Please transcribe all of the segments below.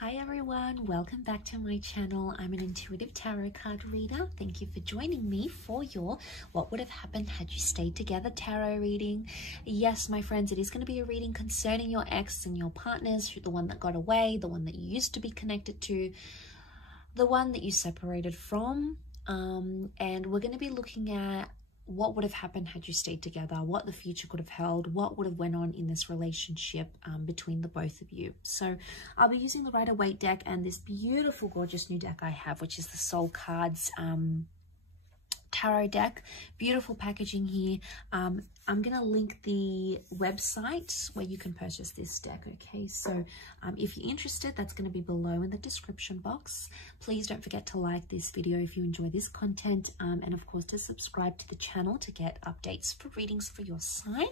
Hi everyone, welcome back to my channel. I'm an intuitive tarot card reader. Thank you for joining me for your What Would Have Happened Had You Stayed Together tarot reading. Yes, my friends, it is going to be a reading concerning your ex and your partners, the one that got away, the one that you used to be connected to, the one that you separated from, and we're going to be looking at what would have happened had you stayed together, what the future could have held, what would have went on in this relationship between the both of you. So I'll be using the Rider-Waite deck and this beautiful, gorgeous new deck I have, which is the Soul Cards tarot deck. Beautiful packaging here. I'm going to link the website where you can purchase this deck, okay? So if you're interested, that's going to be below in the description box. Please don't forget to like this video if you enjoy this content, and of course to subscribe to the channel to get updates for readings for your sign.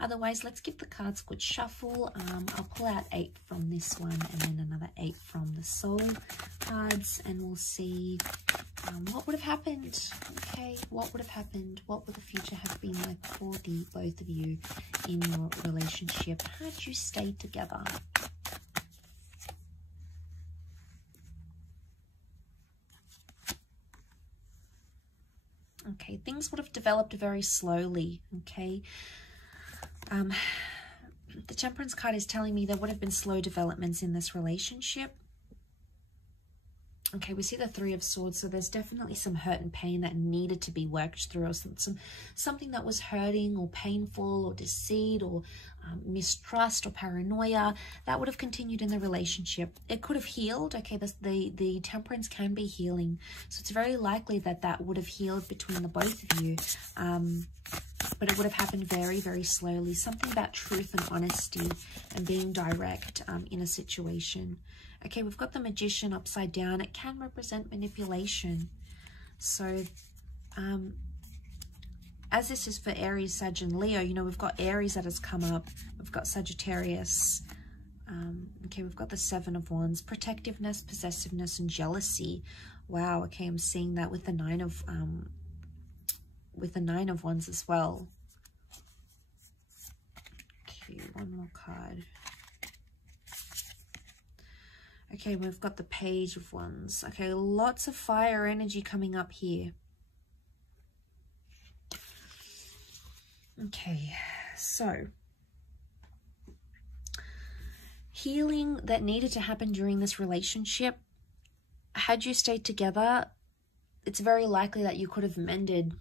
Otherwise, let's give the cards a good shuffle. I'll pull out 8 from this one and then another 8 from the Soul Cards, and we'll see what would have happened. Okay, what would have happened? What would the future have been like for the both of you in your relationship had you stayed together? Okay, things would have developed very slowly, okay? The Temperance card is telling me there would have been slow developments in this relationship. Okay, we see the Three of Swords, so there's definitely some hurt and pain that needed to be worked through, or something that was hurting or painful or deceit or mistrust or paranoia that would have continued in the relationship. It could have healed. Okay, the Temperance can be healing, so it's very likely that that would have healed between the both of you, but it would have happened very, very slowly. Something about truth and honesty and being direct in a situation. Okay, we've got the Magician upside down. It can represent manipulation. So, as this is for Aries, Sag, and Leo, you know, we've got Aries that has come up. We've got Sagittarius. Okay, we've got the Seven of Wands. Protectiveness, possessiveness, and jealousy. Wow, okay, I'm seeing that with the Nine of Wands as well. Okay, one more card. Okay, we've got the Page of Wands. Okay, lots of fire energy coming up here. Okay, so healing that needed to happen during this relationship. Had you stayed together, it's very likely that you could have mended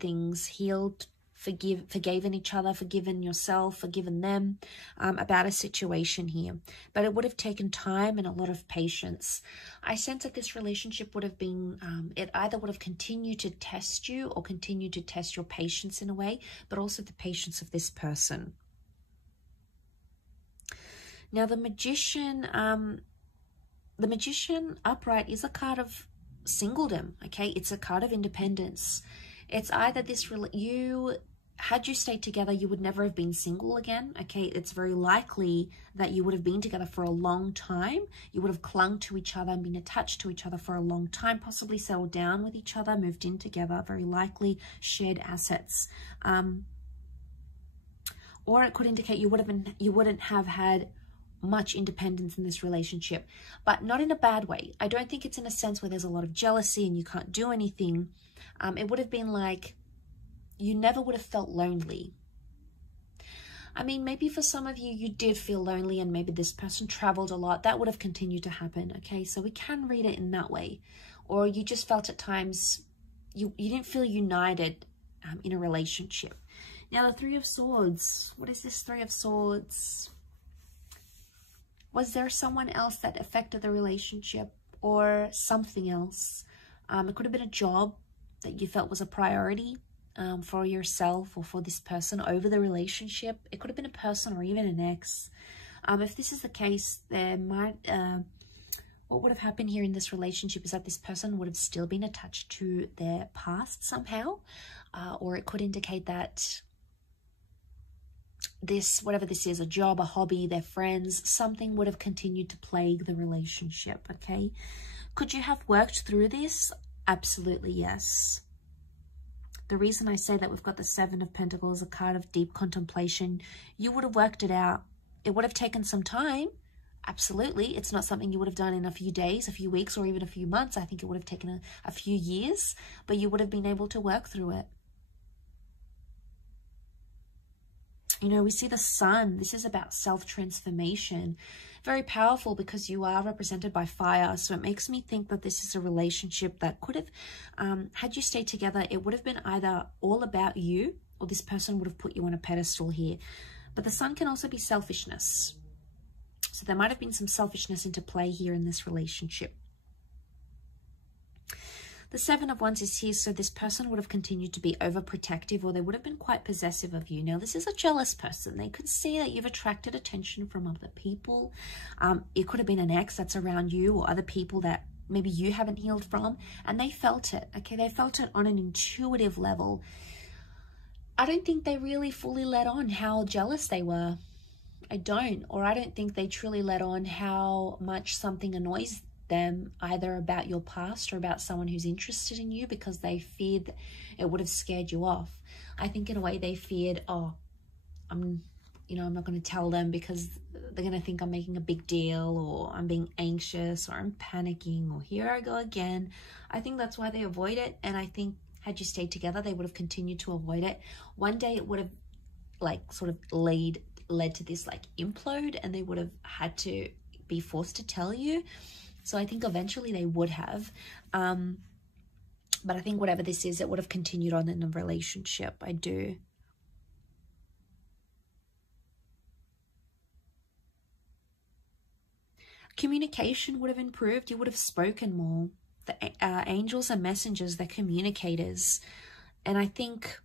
things, healed, forgiven each other, forgiven yourself, forgiven them about a situation here. But it would have taken time and a lot of patience. I sense that this relationship would have been, it either would have continued to test you or continued to test your patience in a way, but also the patience of this person. Now the Magician upright is a card of singledom, okay? It's a card of independence. It's either this, had you stayed together, you would never have been single again, okay? It's very likely that you would have been together for a long time. You would have clung to each other and been attached to each other for a long time, possibly settled down with each other, moved in together, very likely shared assets. Or it could indicate you wouldn't have had much independence in this relationship, but not in a bad way. I don't think it's in a sense where there's a lot of jealousy and you can't do anything. It would have been like you never would have felt lonely. I mean, maybe for some of you, you did feel lonely and maybe this person traveled a lot. That would have continued to happen, okay? So we can read it in that way. Or you just felt at times you didn't feel united in a relationship. Now, the Three of Swords. What is this Three of Swords? Was there someone else that affected the relationship or something else? It could have been a job that you felt was a priority for yourself or for this person over the relationship. It could have been a person or even an ex. If this is the case, there might, what would have happened here in this relationship is that this person would have still been attached to their past somehow, or it could indicate that this, whatever this is, a job, a hobby, their friends, something would have continued to plague the relationship, okay? Could you have worked through this? Absolutely, yes. The reason I say that we've got the Seven of Pentacles, a card of deep contemplation, you would have worked it out. It would have taken some time, Absolutely, it's not something you would have done in a few days, a few weeks, or even a few months. I think it would have taken a few years, but you would have been able to work through it. You know, we see the sun. This is about self-transformation. Very powerful because you are represented by fire. So it makes me think that this is a relationship that could have, had you stayed together, it would have been either all about you or this person would have put you on a pedestal here. But the sun can also be selfishness. So there might have been some selfishness into play here in this relationship. The Seven of Wands is here, so this person would have continued to be overprotective, or they would have been quite possessive of you. Now, this is a jealous person. They could see that you've attracted attention from other people. It could have been an ex that's around you or other people that maybe you haven't healed from, and they felt it, okay? They felt it on an intuitive level. I don't think they really fully let on how jealous they were. I don't, or I don't think they truly let on how much something annoys them, either about your past or about someone who's interested in you, because they feared that it would have scared you off. I think in a way they feared, oh, I'm not going to tell them because they're going to think I'm making a big deal, or I'm being anxious, or I'm panicking, or here I go again. I think that's why they avoid it. And I think had you stayed together, they would have continued to avoid it. One day it would have like sort of led to this like implode, and they would have had to be forced to tell you. So I think eventually they would have. But I think whatever this is, it would have continued on in a relationship. I do. Communication would have improved. You would have spoken more. The angels are messengers. They're communicators. And I think,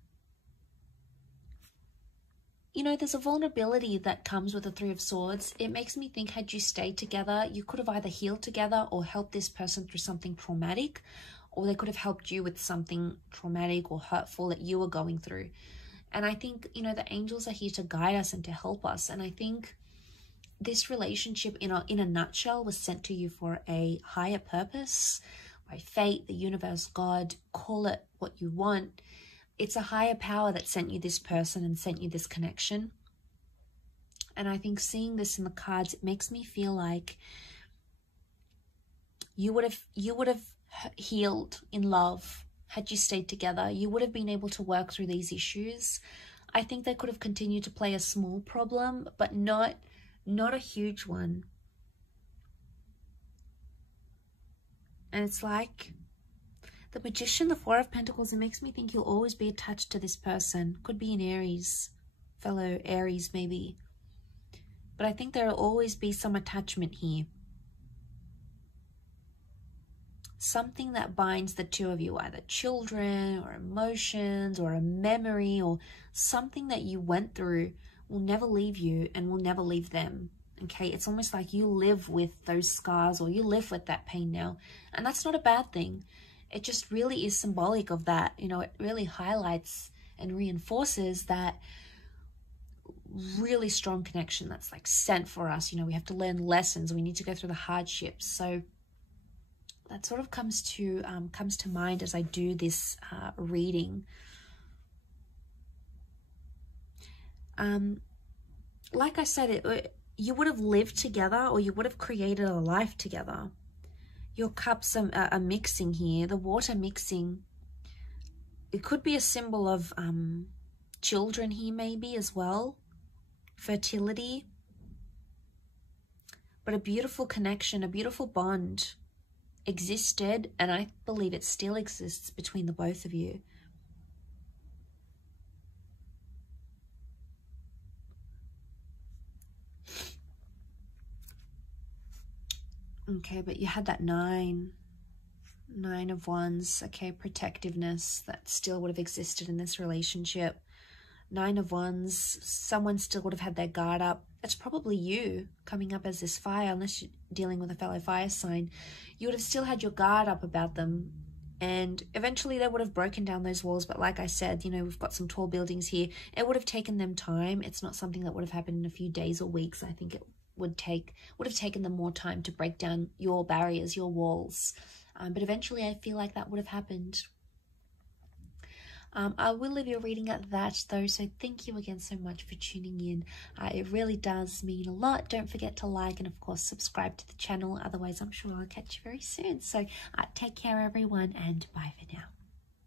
you know, there's a vulnerability that comes with the Three of Swords. It makes me think, had you stayed together, you could have either healed together or helped this person through something traumatic, or they could have helped you with something traumatic or hurtful that you were going through. And I think, you know, the angels are here to guide us and to help us. And I think this relationship in a nutshell was sent to you for a higher purpose, by fate, the universe, God, call it what you want. It's a higher power that sent you this person and sent you this connection. And I think seeing this in the cards, it makes me feel like you would have healed in love had you stayed together. You would have been able to work through these issues. I think they could have continued to play a small problem, but not a huge one. And it's like the Magician, the Four of Pentacles, it makes me think you'll always be attached to this person. Could be an Aries, fellow Aries maybe. But I think there'll always be some attachment here. Something that binds the two of you, either children or emotions or a memory or something that you went through will never leave you and will never leave them. Okay, it's almost like you live with those scars, or you live with that pain now. And that's not a bad thing. It just really is symbolic of that. You know, it really highlights and reinforces that really strong connection that's like sent for us. You know, we have to learn lessons. We need to go through the hardships. So that sort of comes to mind as I do this reading. Like I said, you would have lived together, or you would have created a life together. Your cups are mixing here, the water mixing. It could be a symbol of children here maybe as well, fertility. But a beautiful connection, a beautiful bond existed, and I believe it still exists between the both of you. Okay, but you had that Nine of Wands. Okay, protectiveness that still would have existed in this relationship. Nine of Wands, someone still would have had their guard up. It's probably you coming up as this fire, unless you're dealing with a fellow fire sign. You would have still had your guard up about them, and eventually they would have broken down those walls. But like I said, you know, we've got some tall buildings here. It would have taken them time. It's not something that would have happened in a few days or weeks. I think it would have taken them more time to break down your barriers, your walls. But eventually I feel like that would have happened. I will leave your reading at that though, so thank you again so much for tuning in. It really does mean a lot. Don't forget to like and of course subscribe to the channel, otherwise I'm sure I'll catch you very soon. So take care everyone, and bye for now.